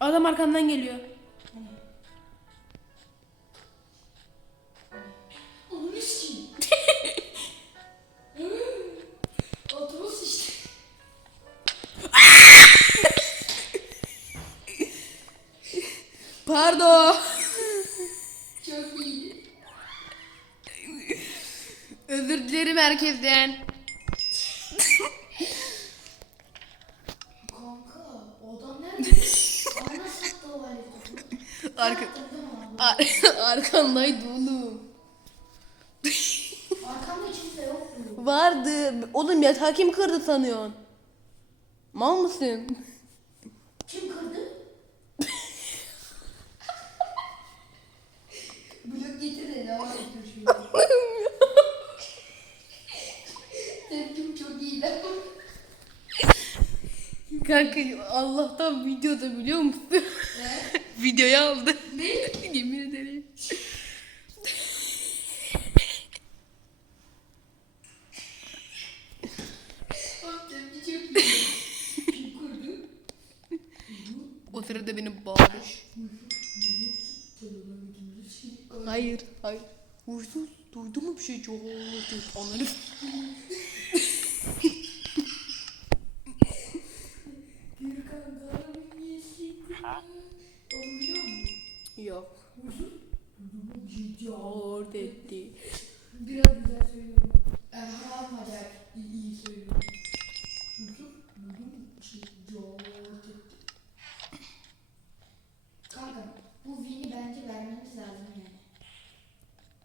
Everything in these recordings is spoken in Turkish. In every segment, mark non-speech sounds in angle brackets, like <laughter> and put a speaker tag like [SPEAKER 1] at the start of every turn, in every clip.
[SPEAKER 1] Adam arkandan geliyor. Pardon.
[SPEAKER 2] Çok.
[SPEAKER 1] Özür dilerim herkesten.
[SPEAKER 2] Kanka o adam nerede?
[SPEAKER 1] Arka? Ar <laughs> arkandaydı oğlum.
[SPEAKER 2] Arkamda kimse yok mu?
[SPEAKER 1] Vardı. Oğlum yatağı kim kırdı sanıyorsun? Mal mısın?
[SPEAKER 2] Kim kırdı? Blok getir de devam ettir şimdi. Tepkim çok iyi lan.
[SPEAKER 1] Kanka Allah'tan videoda biliyor musun? Videoya aldı.
[SPEAKER 2] Ne? <laughs>
[SPEAKER 1] Yemin ederim. O sırada benim bağırış. Hayır, hayır. Huysuz, duydun mu bir şey? Çok Ananı.
[SPEAKER 2] Gürkan Karabin yeşildi. Onu biliyor musun?
[SPEAKER 1] Yok. Ort etti.
[SPEAKER 2] Biraz güzel söylüyorum. Erhan Almacar iyi, iyi söylüyor. Yusuf, Yudum, Ciddi Kanka bu vini bence vermemiz lazım yani.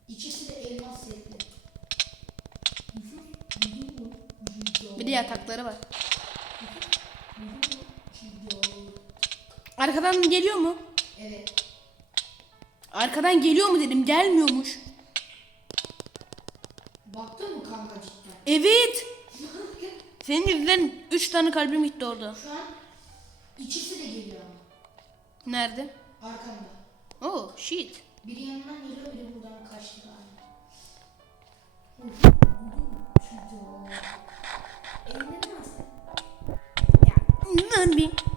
[SPEAKER 2] İkisi de elmas setli.
[SPEAKER 1] Bir de yatakları var. Arkadan geliyor mu?
[SPEAKER 2] Evet.
[SPEAKER 1] Arkadan geliyor mu dedim. Gelmiyormuş.
[SPEAKER 2] Baktın mı kanka cidden?
[SPEAKER 1] Evet. <laughs> Senin yüzünden 3 tane kalbim gitti orada.
[SPEAKER 2] Şu an ikisi de geliyor ama.
[SPEAKER 1] Nerede?
[SPEAKER 2] Arkamda.
[SPEAKER 1] Oh shit.
[SPEAKER 2] Biri yanından geliyor, biri buradan kaçtı galiba. Elini mi?
[SPEAKER 1] Ya lan bir.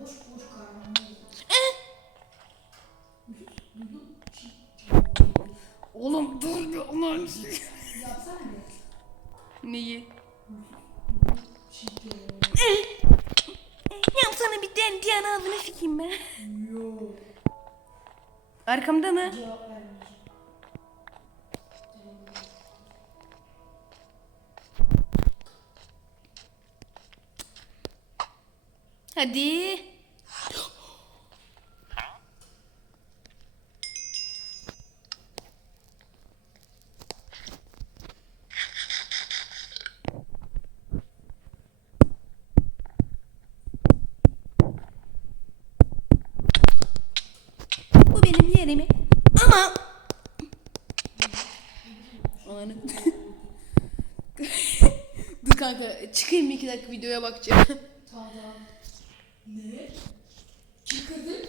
[SPEAKER 2] Boş boş karnına
[SPEAKER 1] Oğlum dur bir aman. Neyi? Yapsana bir den diyen ağzını sikeyim ben.
[SPEAKER 2] Yok.
[SPEAKER 1] Arkamda mı?
[SPEAKER 2] Cevap vermeyeceğim.
[SPEAKER 1] Hadi. Bu benim yerimi. Ama Ananı. <laughs> Dur kanka çıkayım iki dakika videoya bakacağım.
[SPEAKER 2] Tamam. Ne? Kim kırdı?